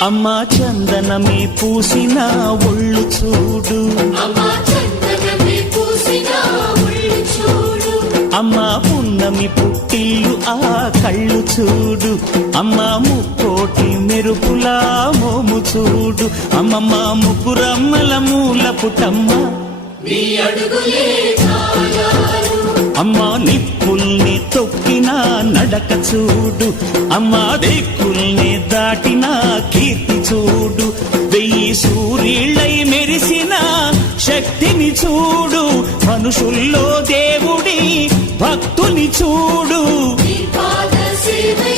అమ్మా చందనమే పూసిన ఒళ్ళు చూడు, అమ్మా పున్నమి పుట్టిల్లు ఆ కళ్ళు చూడు, అమ్మా ముక్కోటి మెరుపులా మోము చూడు, అమ్మమ్మ ముగ్గురమ్మల మూల పుటమ్మ అమ్మా నిప్పుల్ని తొక్కిన నడక చూడు, అమ్మా దిక్కుల్ని దాటిన కీర్తి చూడు, 1000 సూర్యుళ్ళై మెరిసిన శక్తిని చూడు, మనుషుల్లో దేవుడి భక్తుని చూడు.